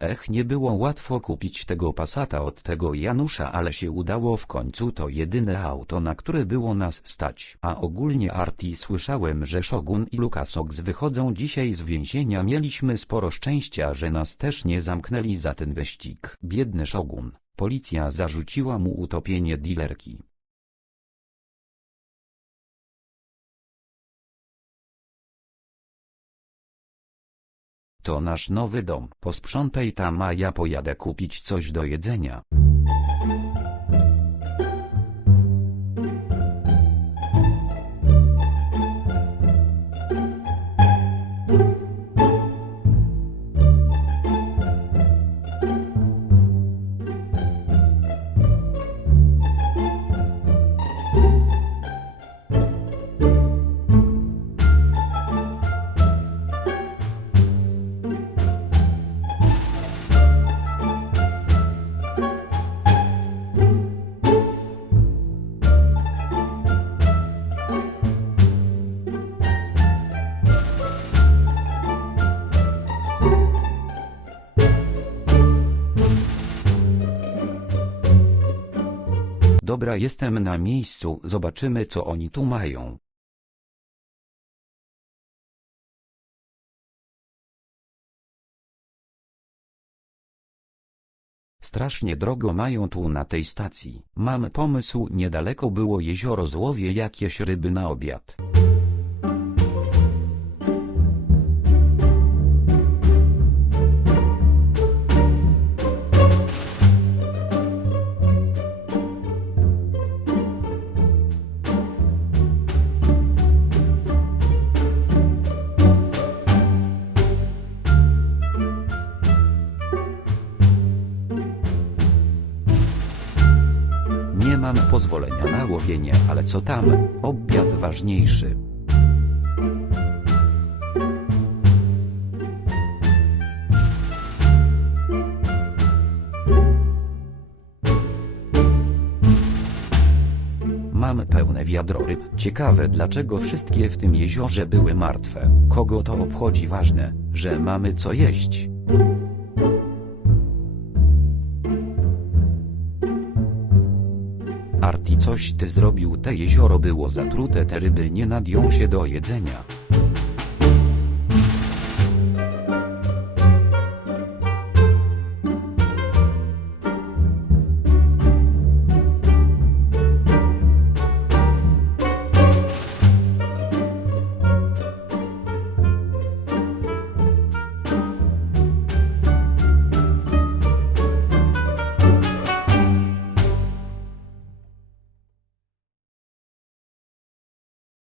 Ech, nie było łatwo kupić tego Passata od tego Janusza, ale się udało w końcu to jedyne auto, na które było nas stać. A ogólnie Arti słyszałem, że Shogun i Lukasox wychodzą dzisiaj z więzienia. Mieliśmy sporo szczęścia, że nas też nie zamknęli za ten wyścig. Biedny Shogun. Policja zarzuciła mu utopienie dealerki. To nasz nowy dom. Posprzątaj tam, a ja pojadę kupić coś do jedzenia. Dobra, jestem na miejscu, zobaczymy co oni tu mają. Strasznie drogo mają tu na tej stacji. Mam pomysł, niedaleko było jezioro złowie jakieś ryby na obiad. Mam pozwolenia na łowienie, ale co tam, obiad ważniejszy. Mam pełne wiadro ryb. Ciekawe dlaczego wszystkie w tym jeziorze były martwe. Kogo to obchodzi ważne, że mamy co jeść. Arti coś ty zrobił te jezioro było zatrute te ryby nie nadią się do jedzenia.